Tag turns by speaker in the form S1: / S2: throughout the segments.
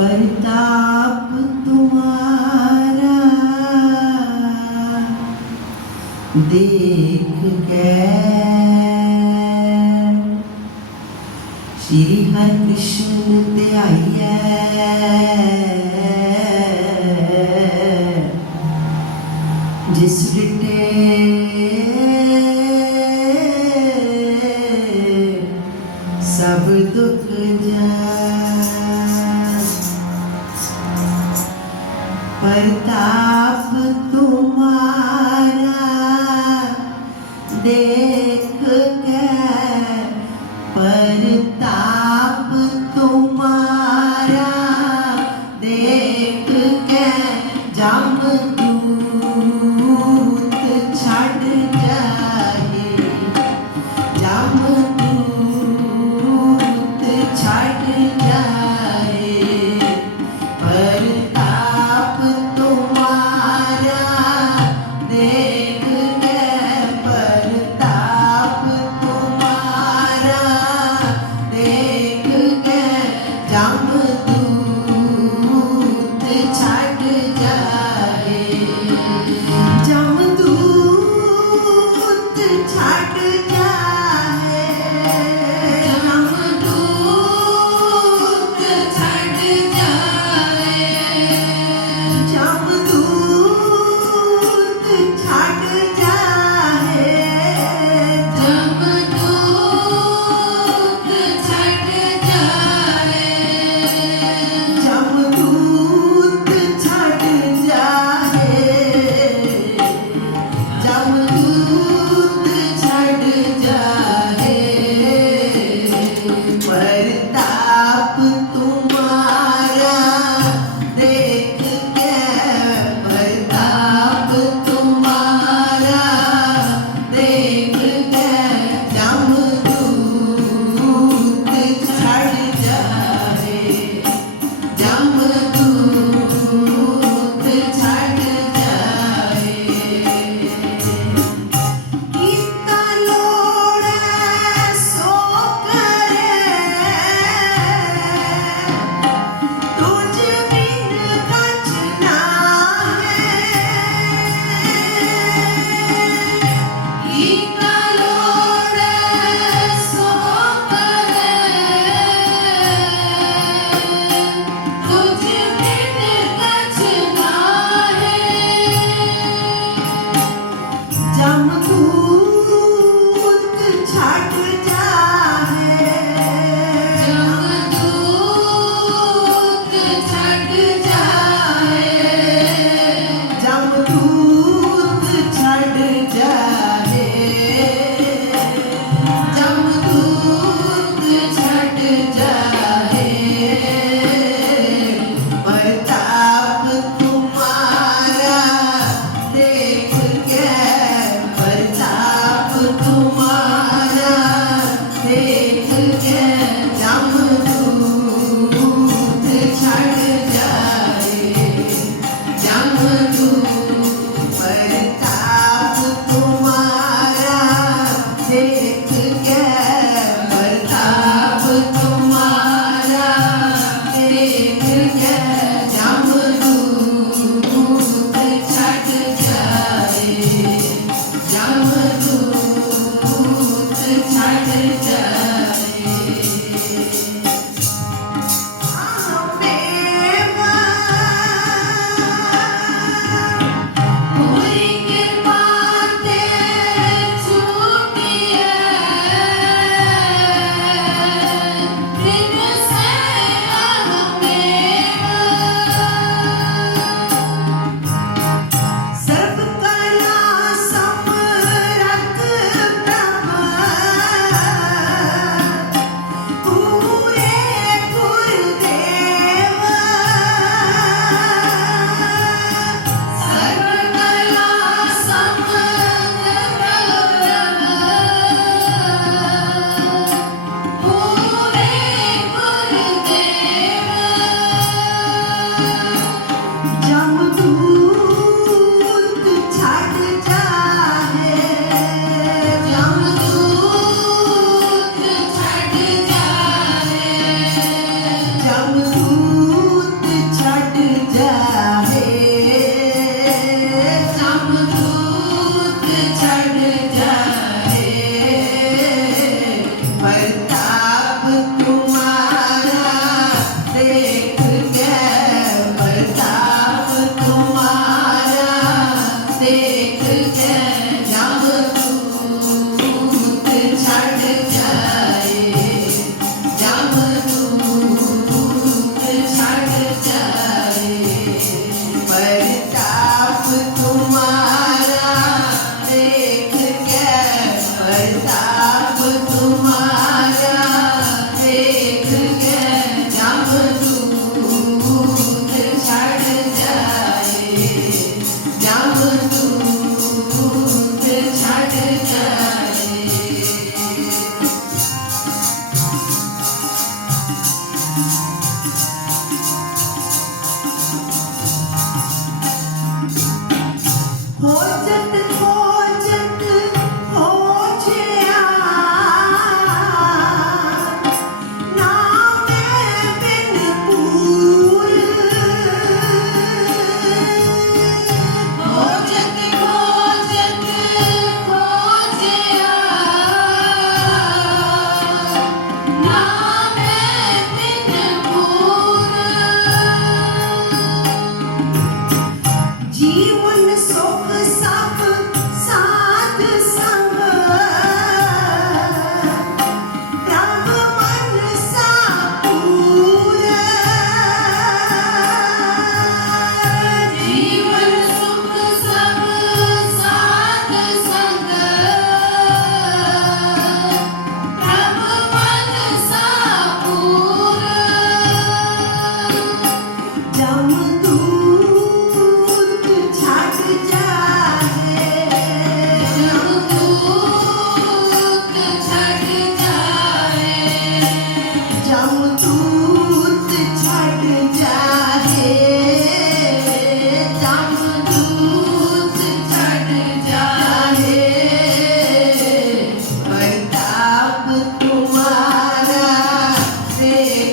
S1: परताप तुम्हारा देख के श्री हर कृष्ण ते आई है जिस सब दुख जाए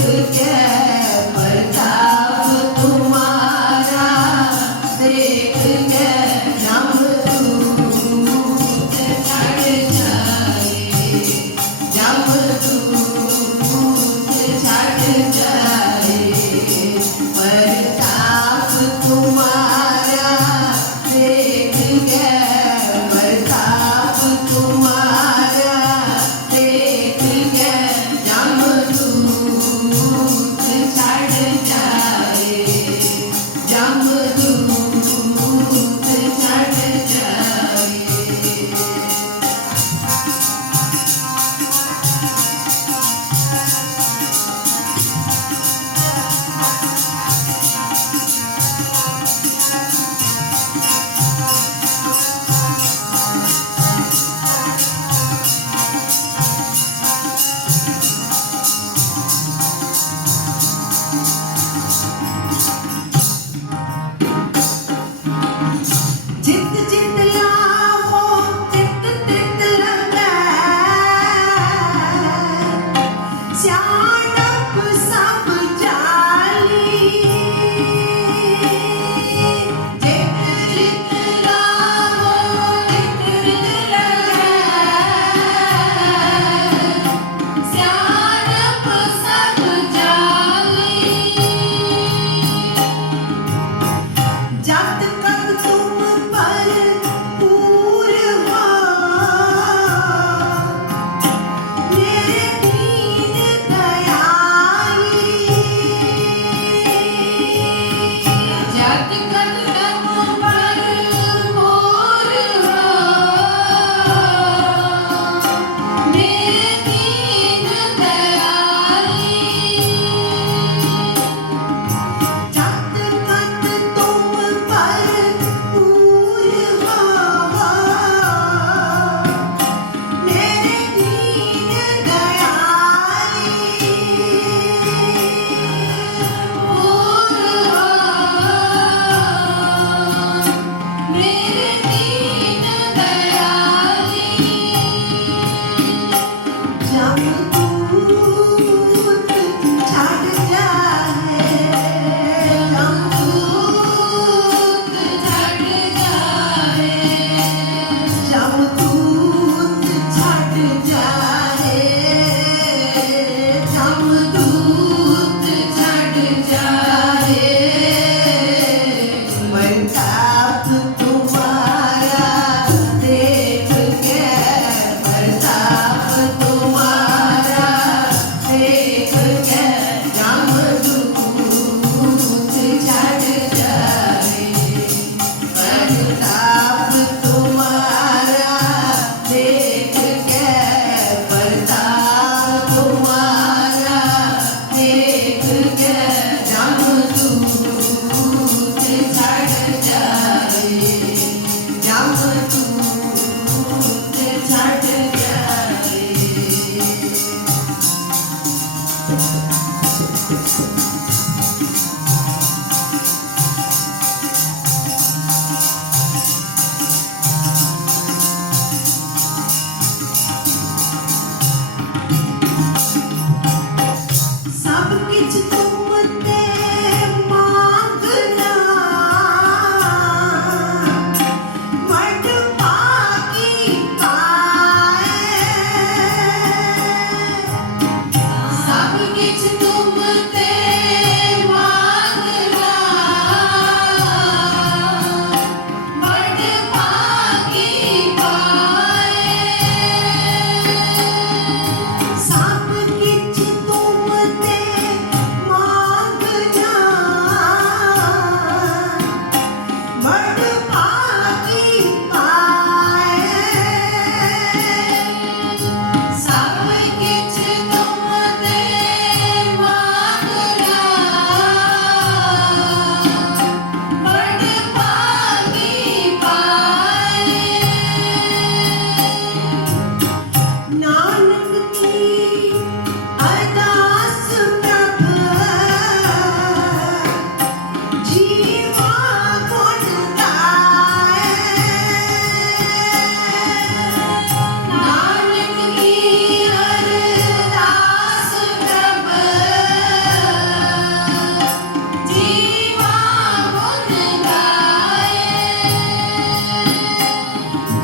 S1: Good.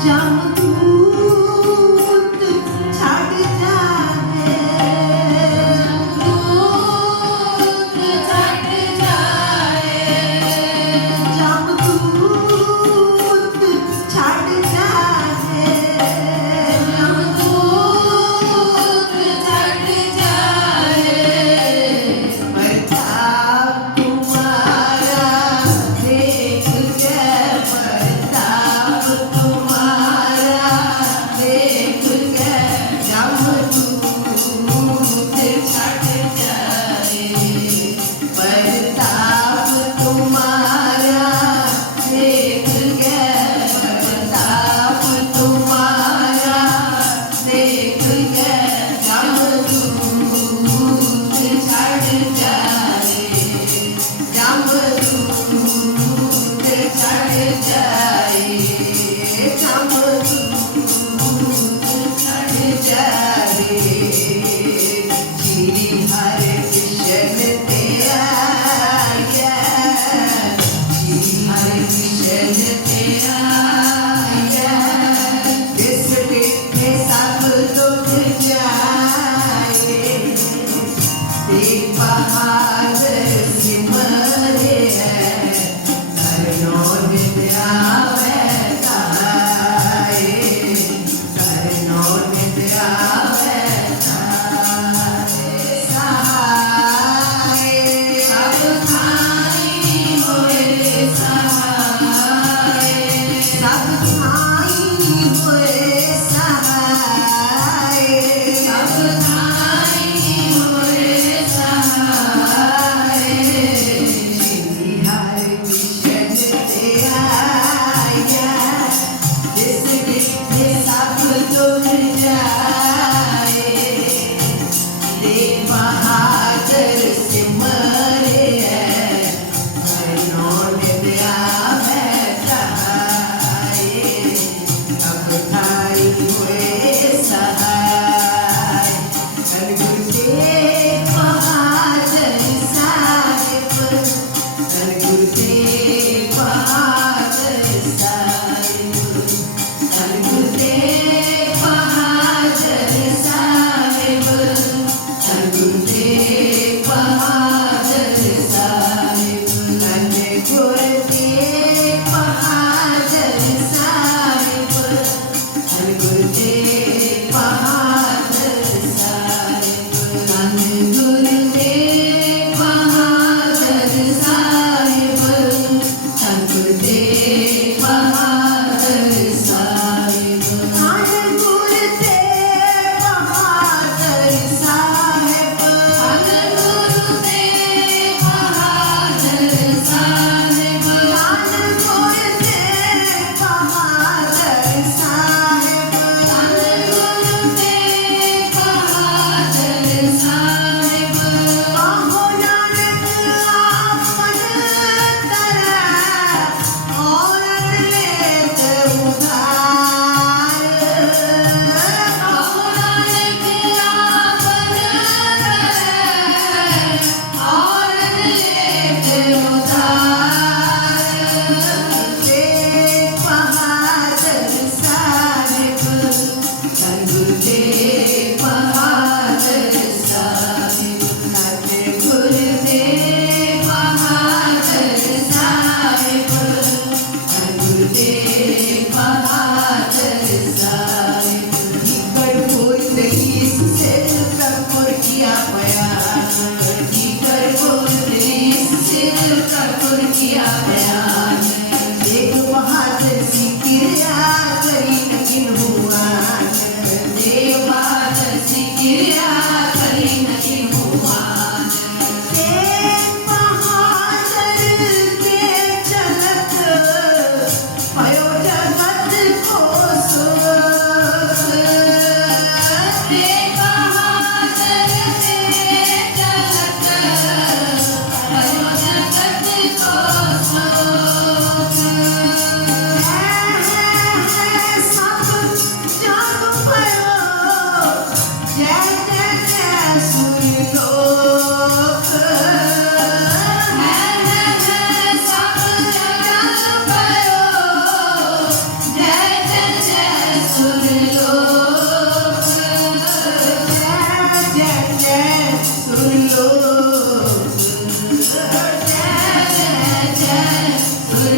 S1: canlı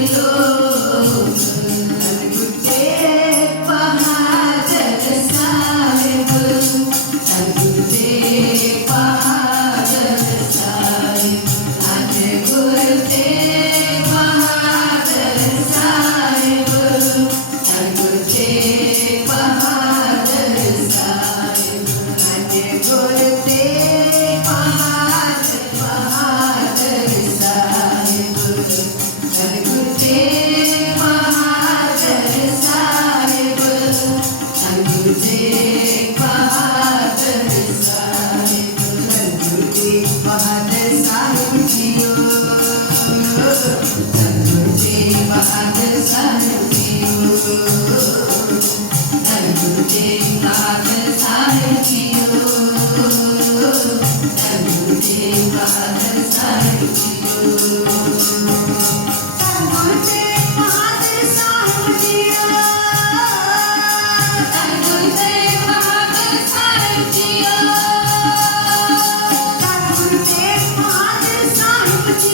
S1: Jesus.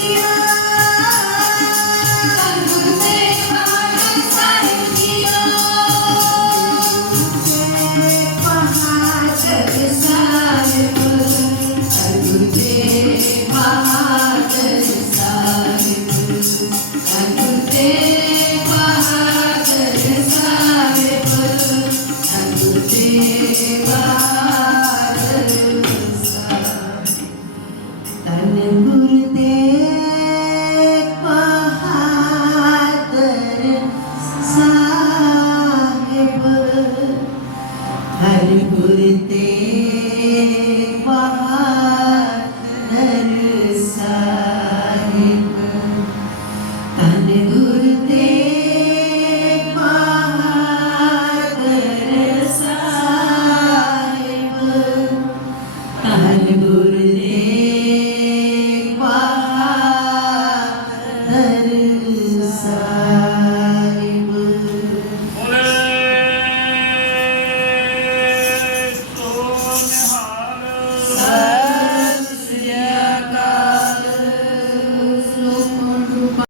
S1: you. করতে